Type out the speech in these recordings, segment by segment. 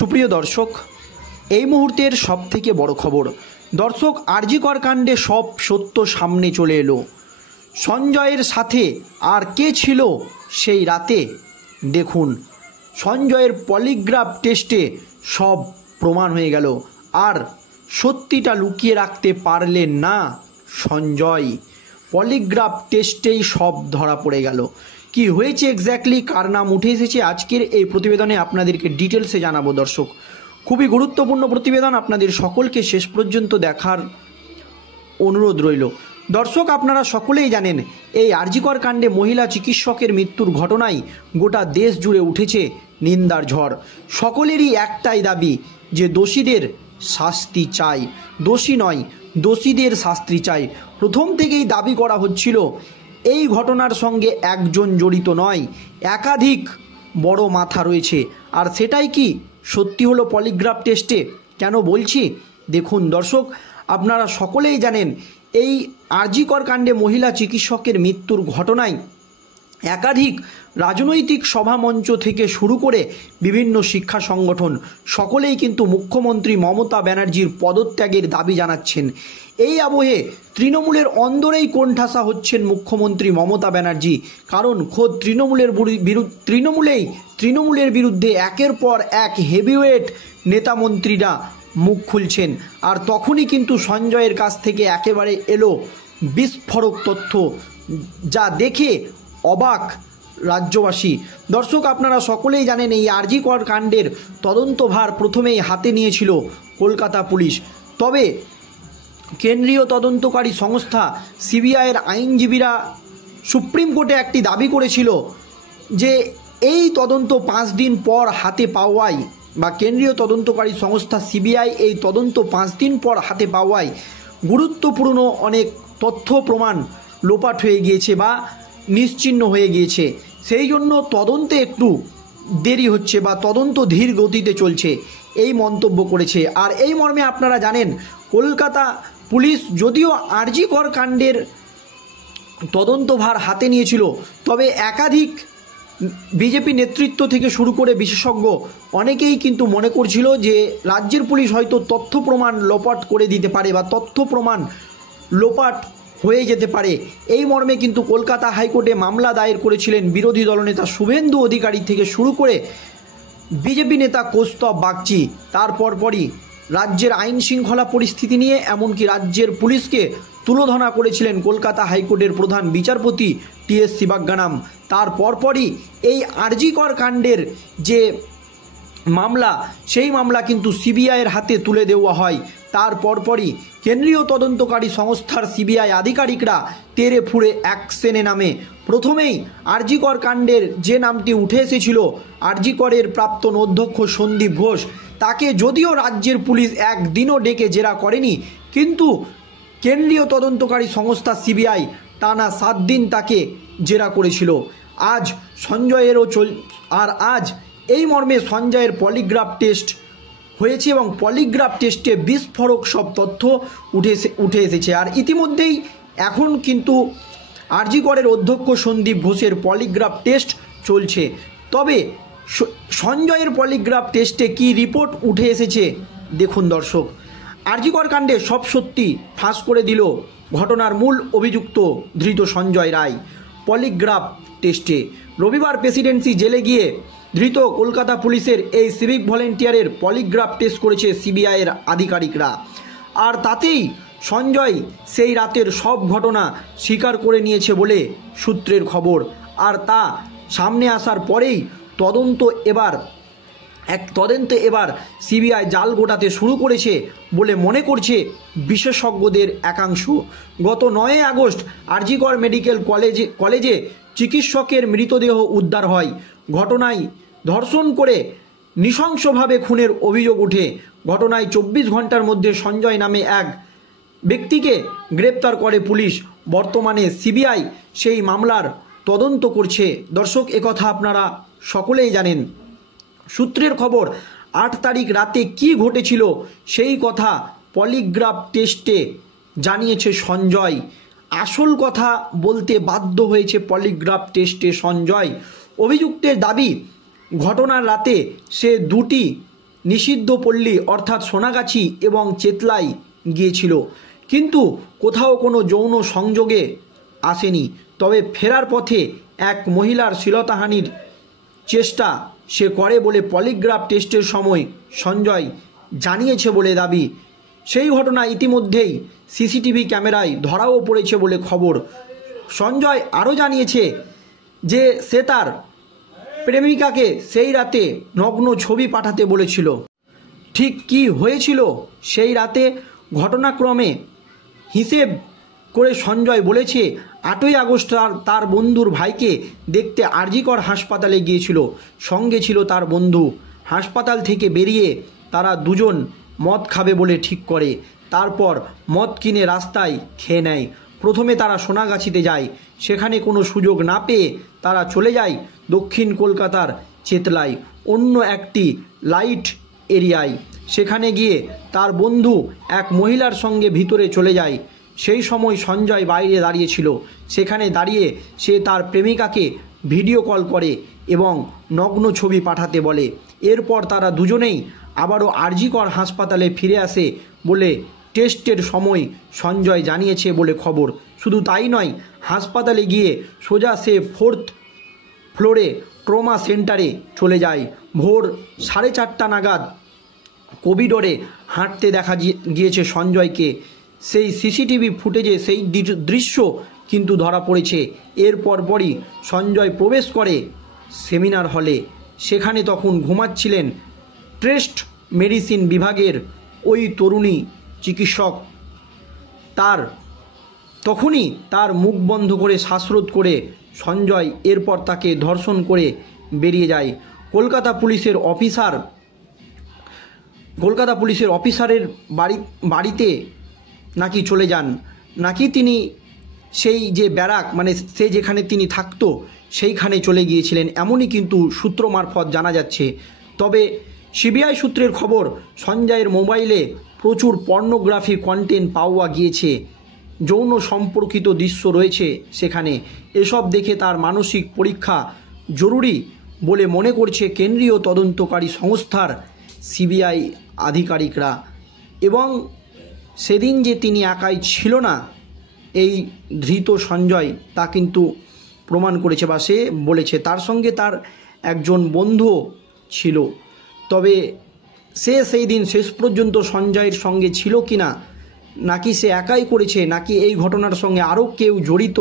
সুপ্রিয় দর্শক, এই মুহূর্তের সবথেকে বড় খবর দর্শক, আরজি কর কাণ্ডে সব সত্য সামনে চলে এলো। সঞ্জয়ের সাথে আর কে ছিল সেই রাতে দেখুন। সঞ্জয়ের পলিগ্রাফ টেস্টে সব প্রমাণ হয়ে গেল, আর সত্যিটা লুকিয়ে রাখতে পারলেন না সঞ্জয়। পলিগ্রাফ টেস্টেই সব ধরা পড়ে গেল। কি হয়েছে এক্স্যাক্টলি, কার নাম উঠে এসেছে, আজকের এই প্রতিবেদনে আপনাদেরকে ডিটেলসে জানাবো দর্শক। খুবই গুরুত্বপূর্ণ প্রতিবেদন, আপনাদের সকলকে শেষ পর্যন্ত দেখার অনুরোধ রইল। দর্শক, আপনারা সকলেই জানেন এই আরজি কর কাণ্ডে মহিলা চিকিৎসকের মৃত্যুর ঘটনায় গোটা দেশ জুড়ে উঠেছে নিন্দার ঝড়। সকলেরই একটাই দাবি যে দোষীদের শাস্তি চাই, দোষী নয় দোষীদের শাস্তি চাই। প্রথম থেকেই দাবি করা হচ্ছিল এই ঘটনার সঙ্গে একজন জড়িত নয়, একাধিক বড় মাথা রয়েছে। আর সেটাই কি সত্যি হলো পলিগ্রাফ টেস্টে। কেন বলছি দেখুন দর্শক, আপনারা সকলেই জানেন এই আরজি কর কাণ্ডে মহিলা চিকিৎসকের মৃত্যুর ঘটনায় একাধিক রাজনৈতিক সভামঞ্চ থেকে শুরু করে বিভিন্ন শিক্ষা সংগঠন সকলেই কিন্তু মুখ্যমন্ত্রী মমতা ব্যানার্জির পদত্যাগের দাবি জানাচ্ছেন। এই আবহে তৃণমূলের অন্দরেই কোণঠাসা হচ্ছেন মুখ্যমন্ত্রী মমতা ব্যানার্জি, কারণ খোদ তৃণমূলের বিরুদ্ধে একের পর এক হেভিওয়েট নেতামন্ত্রীরা মুখ খুলছেন। আর তখনই কিন্তু সঞ্জয়ের কাছ থেকে একেবারে এলো বিস্ফোরক তথ্য, যা দেখে অবাক রাজ্যবাসী। দর্শক, আপনারা সকলেই জানেন এই আরজি কর কাণ্ডের তদন্তভার প্রথমেই হাতে নিয়েছিল কলকাতা পুলিশ। তবে কেন্দ্রীয় তদন্তকারী সংস্থা সিবিআইয়ের আইনজীবীরা সুপ্রিম কোর্টে একটি দাবি করেছিল যে এই তদন্ত 5 দিন পর হাতে পাওয়ায়, বা কেন্দ্রীয় তদন্তকারী সংস্থা সিবিআই এই তদন্ত 5 দিন পর হাতে পাওয়ায় গুরুত্বপূর্ণ অনেক তথ্য প্রমাণ লোপাট হয়ে গিয়েছে বা নিশ্চিহ্ন হয়ে গিয়েছে। সেই জন্য তদন্তে একটু দেরি হচ্ছে বা তদন্ত ধীর গতিতে চলছে, এই মন্তব্য করেছে। আর এই মর্মে আপনারা জানেন কলকাতা পুলিশ যদিও আরজি কর কাণ্ডের তদন্তভার হাতে নিয়েছিল, তবে একাধিক বিজেপি নেতৃত্ব থেকে শুরু করে বিশেষজ্ঞ অনেকেই কিন্তু মনে করছিল যে রাজ্যের পুলিশ হয়তো তথ্য প্রমাণ লোপাট করে দিতে পারে বা তথ্য প্রমাণ লোপাট হয়ে যেতে পারে। এই মর্মে কিন্তু কলকাতা হাইকোর্টে মামলা দায়ের করেছিলেন বিরোধী দলনেতা শুভেন্দু অধিকারী থেকে শুরু করে বিজেপি নেতা কৌস্তব বাগচি। তারপরই রাজ্যের আইন শৃঙ্খলা পরিস্থিতি নিয়ে এমনকি রাজ্যের পুলিশকে তুলোধনা করেছিলেন কলকাতা হাইকোর্টের প্রধান বিচারপতি টি.এস. শিবাজ্ঞানাম। তারপরই এই আরজি কর কাণ্ডের যে মামলা, সেই মামলা কিন্তু সিবিআইয়ের হাতে তুলে দেওয়া হয়। তারপরই কেন্দ্রীয় তদন্তকারী সংস্থার সিবিআই আধিকারিকরা তেড়ে ফুড়ে অ্যাকশনে নামে। প্রথমেই আরজি কর কাণ্ডের যে নামটি উঠে এসেছিল আরজি করের প্রাক্তন অধ্যক্ষ সন্দীপ ঘোষ, তাকে যদিও রাজ্যের পুলিশ একদিনও ডেকে জেরা করেনি, কিন্তু কেন্দ্রীয় তদন্তকারী সংস্থা সিবিআই টানা 7 দিন তাকে জেরা করেছিল। আজ সঞ্জয়েরও আজ এই মর্মে সঞ্জয়ের পলিগ্রাফ টেস্ট হয়েছে এবং পলিগ্রাফ টেস্টে বিস্ফোরক সব তথ্য উঠে এসেছে। আর ইতিমধ্যেই এখন কিন্তু আরজি করের অধ্যক্ষ সন্দীপ ঘোষের পলিগ্রাফ টেস্ট চলছে। তবে সঞ্জয়ের পলিগ্রাফ টেস্টে কি রিপোর্ট উঠে এসেছে দেখুন দর্শক। আরজি কর কাণ্ডে সব সত্যি ফাঁস করে দিল ঘটনার মূল অভিযুক্ত ধৃত সঞ্জয় রায়। পলিগ্রাফ টেস্টে রবিবার প্রেসিডেন্সি জেলে গিয়ে ধৃত কলকাতা পুলিশের এই সিভিক ভলেন্টিয়ারের পলিগ্রাফ টেস্ট করেছে সিবিআইয়ের আধিকারিকরা। আর তাতেই সঞ্জয় সেই রাতের সব ঘটনা স্বীকার করে নিয়েছে বলে সূত্রের খবর। আর তা সামনে আসার পরেই তদন্তে এবার সিবিআই জাল গোটাতে শুরু করেছে বলে মনে করছে বিশেষজ্ঞদের একাংশ। গত 9 আগস্ট আরজি কর মেডিকেল কলেজে চিকিৎসকের মৃতদেহ উদ্ধার হয়। ঘটনায় ধর্ষণ করে নৃশংসভাবে খুনের অভিযোগ ওঠে। ঘটনায় 24 ঘন্টার মধ্যে সঞ্জয় নামে এক ব্যক্তিকে গ্রেপ্তার করে পুলিশ। বর্তমানে সিবিআই সেই মামলার তদন্ত করছে। দর্শক, একথা আপনারা সকলেই জানেন। সূত্রের খবর 8 তারিখ রাতে কি ঘটেছিল সেই কথা পলিগ্রাফ টেস্টে জানিয়েছে সঞ্জয়। আসল কথা বলতে বাধ্য হয়েছে পলিগ্রাফ টেস্টে সঞ্জয়। অভিযুক্তের দাবি ঘটনার রাতে সে 2টি নিষিদ্ধ পল্লী অর্থাৎ সোনাগাছি এবং চেতলাই গিয়েছিল, কিন্তু কোথাও কোনো যৌন সংযোগে আসেনি। তবে ফেরার পথে এক মহিলার শ্লীলতাহানির চেষ্টা সে করে বলে পলিগ্রাফ টেস্টের সময় সঞ্জয় জানিয়েছে বলে দাবি। সেই ঘটনা ইতিমধ্যেই সিসিটিভি ক্যামেরায় ধরাও পড়েছে বলে খবর। সঞ্জয় আরও জানিয়েছে যে সে তার প্রেমিকাকে সেই রাতে নগ্ন ছবি পাঠাতে বলেছিল। ঠিক কী হয়েছিল সেই রাতে ঘটনাক্রমে হিসেব করে সঞ্জয় বলেছে 8ই আগস্ট তার বন্ধুর ভাইকে দেখতে আরজিকর হাসপাতালে গিয়েছিল, সঙ্গে ছিল তার বন্ধু। হাসপাতাল থেকে বেরিয়ে তারা দুজন মদ খাবে বলে ঠিক করে, তারপর মদ কিনে রাস্তায় খেয়ে নেয়। প্রথমে তারা সোনাগাছিতে যায়, সেখানে কোনো সুযোগ না পেয়ে তারা চলে যায় দক্ষিণ কলকাতার চেতলায় অন্য একটি লাইট এরিয়ায়। সেখানে গিয়ে তার বন্ধু এক মহিলার সঙ্গে ভিতরে চলে যায়। সেই সময় সঞ্জয় বাইরে দাঁড়িয়েছিল। সেখানে দাঁড়িয়ে সে তার প্রেমিকাকে ভিডিও কল করে এবং নগ্ন ছবি পাঠাতে বলে। এরপর তারা দুজনেই আবারও আরজিকর হাসপাতালে ফিরে আসে বলে টেস্টের সময় সঞ্জয় জানিয়েছে বলে খবর। শুধু তাই নয়, হাসপাতালে গিয়ে সোজা সে 4th ফ্লোরে ট্রমা সেন্টারে চলে যায়। ভোর 4:30 নাগাদ করিডোরে হাঁটতে দেখা গিয়েছে সঞ্জয়কে। সেই সিসিটিভি ফুটেজে সেই দৃশ্য কিন্তু ধরা পড়েছে। এর পরপরই সঞ্জয় প্রবেশ করে সেমিনার হলে। সেখানে তখন ঘুমাচ্ছিলেন ট্রেস্ট মেডিসিন বিভাগের ওই তরুণী চিকিৎসক। তখনই তার মুখ বন্ধ করে শ্বাসরোধ করে সঞ্জয় এরপর তাকে ধর্ষণ করে বেরিয়ে যায়। কলকাতা পুলিশের অফিসারের বাড়িতে নাকি চলে যান, নাকি তিনি সেই যে ব্যারাক মানে সে যেখানে তিনি থাকতো সেইখানে চলে গিয়েছিলেন, এমনই কিন্তু সূত্র মারফত জানা যাচ্ছে। তবে সিবিআই সূত্রের খবর, সঞ্জয়ের মোবাইলে প্রচুর পর্নোগ্রাফি কন্টেন্ট পাওয়া গিয়েছে, যৌন সম্পর্কিত দৃশ্য রয়েছে সেখানে। এসব দেখে তার মানসিক পরীক্ষা জরুরি বলে মনে করছে কেন্দ্রীয় তদন্তকারী সংস্থার সিবিআই আধিকারিকরা। এবং সেদিন যে তিনি একাই ছিল না এই ধৃত সঞ্জয়, তা কিন্তু প্রমাণ করেছে বা সে বলেছে তার সঙ্গে তার একজন বন্ধু ছিল। তবে সে সেই দিন শেষ পর্যন্ত সঞ্জয়ের সঙ্গে ছিল কি না, নাকি সে একাই করেছে, নাকি এই ঘটনার সঙ্গে আরও কেউ জড়িত,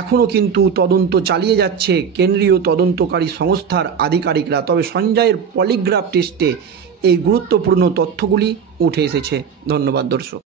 এখনও কিন্তু তদন্ত চালিয়ে যাচ্ছে কেন্দ্রীয় তদন্তকারী সংস্থার আধিকারিকরা। তবে সঞ্জয়ের পলিগ্রাফ টেস্টে এই গুরুত্বপূর্ণ তথ্যগুলি উঠে এসেছে। ধন্যবাদ দর্শক।